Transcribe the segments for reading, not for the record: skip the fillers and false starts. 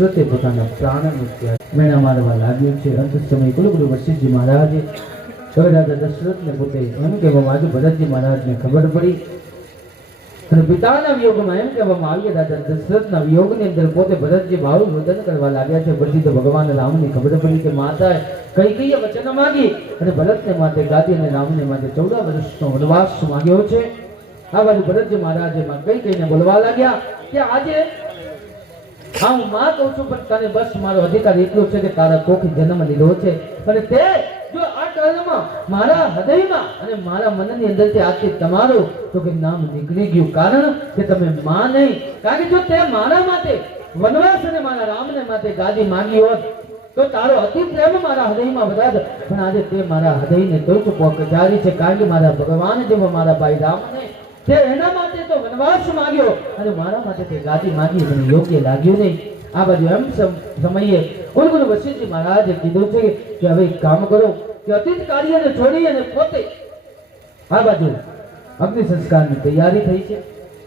દશરથે પોતાના પ્રાણ મૂક્યા મેણા મારવા લાગ્યો છે। અંત સમય કુલગુરુ વશિષ્ઠજી મહારાજે હવે રાજા દશરથને પોતે એમ કહેવામાં આવ્યું, ભરતજી મહારાજને ખબર પડી અને પિતાના વિયોગમાં એમ કહેવામાં આવ્યું, રાજા દશરથના વિયોગની અંદર પોતે ભરતજી ભાવું રોદન કરવા લાગ્યા છે। પછી તો ભગવાન રામને ખબર પડી કે માતાએ કઈ વચન માંગી અને ભરતને માટે ગાદી અને રામને માટે 14 વર્ષનો વનવાસ માંગ્યો છે। આ બાજુ ભરતજી મહારાજે કઈને બોલવા લાગ્યા કે આજે હા હું માં કહું છું, પણ તને બસ મારો અધિકાર એટલો છે કે તારા કોખી જન્મ લીધો છે અને તે જો આ કાળમાં મારા હૃદયમાં અને મારા મનની અંદરથી આજથી તમારું તો કે નામ નીકળી ગયું, કારણ કે તમે માં નહીં। કારણ કે જો તે મારા માટે વનવાસ અને મારા રામને માટે ગાદી માંગી હોત તો તારો અતિ પ્રેમ મારા હૃદયમાં વધાર, પણ આજે તે મારા હૃદયને તોચ પહોંચાડી છે। કારણ કે મારા ભગવાન જેવો મારા ભાઈ રામને તે એના માટે તો વનવાસ માંગ્યો અને મારા માટે તે ગાદી માંગી, મને યોગ્ય લાગ્યું નહીં। આ બાજુ એમ સમયે કુલગુરુ વશિષ્ઠજી મહારાજે કીધું છે કે હવે એક કામ કરો કે અતીત કાર્યને છોડી અને પોતે આ બાજુ અગ્નિ સંસ્કારની તૈયારી થઈ છે।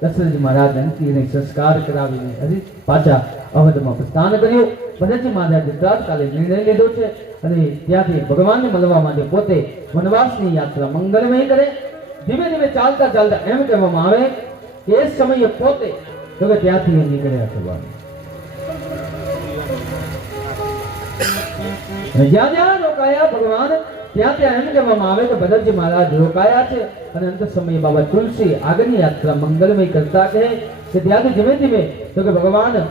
દશરથજી મહારાજ અંતિમ સંસ્કાર કરાવીને હજી પાછા અવધમાં પ્રસ્થાન કર્યું। ભરતજી મહારાજે તાત્કાલિક નિર્ણય લીધો છે અને ત્યાંથી ભગવાનને મળવા માટે પોતે વનવાસની યાત્રા મંગળમય કરે। ધીમે ધીમે ચાલતા ચાલતા એમ કહેવામાં આવે કે એ સમયે પોતે તો કે ત્યાંથી નીકળ્યા થવા જ્યાં જ્યાં રોકાયા ભગવાન ત્યાં ત્યાં એમ કહેવામાં આવે કે ભરતજી મહારાજ રોકાયા છે અને અંત સમયે બાબા તુલસી આગળની યાત્રા મંગલમય કરતા કહે કે ત્યાંથી ધીમે ધીમે તો કે ભગવાન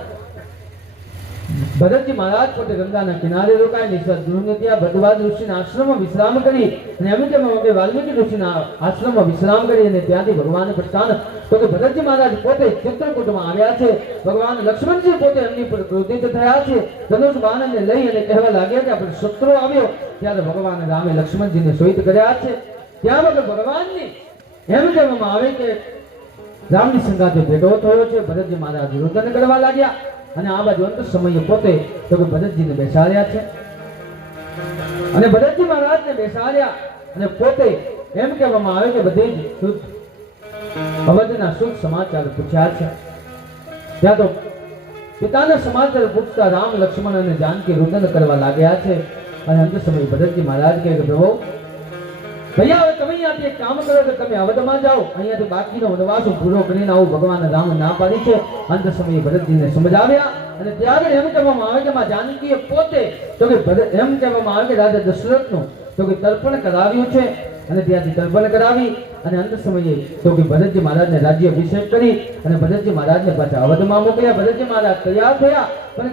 ભરતજી મહારાજ પોતે ગંગાના કિનારે રોકાય, નિસર્ગ ગૃહને ત્યાં ભદ્રવાદ ઋષિના આશ્રમમાં વિશ્રામ કરી અને એમ કહેવામાં આવે વાલ્મીકી ઋષિના આશ્રમમાં વિશ્રામ કરી અને ત્યાંથી ભગવાન પ્રસ્થાન તો કે ભરતજી મહારાજ પોતે ચિત્રકૂટમાં આવ્યા છે। ભગવાન લક્ષ્મણજી પોતે એમની પર ક્રોધિત થયા છે, ધનુષ બાણને લઈ અને કહેવા લાગ્યા કે આપણે શત્રુ આવ્યો, ત્યારે ભગવાન રામે લક્ષ્મણજીને શહીદ કર્યા છે। ત્યાં વગર ભગવાનની એમ કહેવામાં આવે કે રામની સંગાથે ભેટો થયો છે। ભરતજી મહારાજ રોદન કરવા લાગ્યા અને આ બાજુ અંત સમયે પોતે તો કે ભરતજીને બેસાડ્યા છે અને ભરતજી મહારાજને બેસાડ્યા અને પોતે એમ કહેવામાં આવે કે બધી જ શુદ્ધ અવધના શુભ સમાચાર પૂછ્યા છે। ત્યાં તો પિતાના સમાચાર પૂછતા રામ લક્ષ્મણ અને જાનકી રુદન કરવા લાગ્યા છે અને અંત સમયે ભરતજી મહારાજ કહે કે પ્રભુ ભૈયા હવે તમે અહીંયાથી એક કામ કરો કે તમે અવધમાં જાઓ, અહીંયાથી બાકીનો વનવાસ પૂરો કરીને આવું ભગવાન રામ ના પાડી છે। અંત સમયે ભરતજીને સમજાવ્યા અને ત્યાં એમ કહેવામાં આવે કે માં જાનકીએ પોતે તો કે એમ કહેવામાં આવે કે રાજા દશરથનું તો કે તર્પણ કરાવ્યું છે અને ત્યાંથી તર્પણ કરાવી અને અંત સમયે તો કે ભરતજી મહારાજને રાજ્ય અભિષેક કરી અને ભરતજી મહારાજને પાછા અવધમાં મોકલ્યા। ભરતજી મહારાજ તૈયાર થયા પણ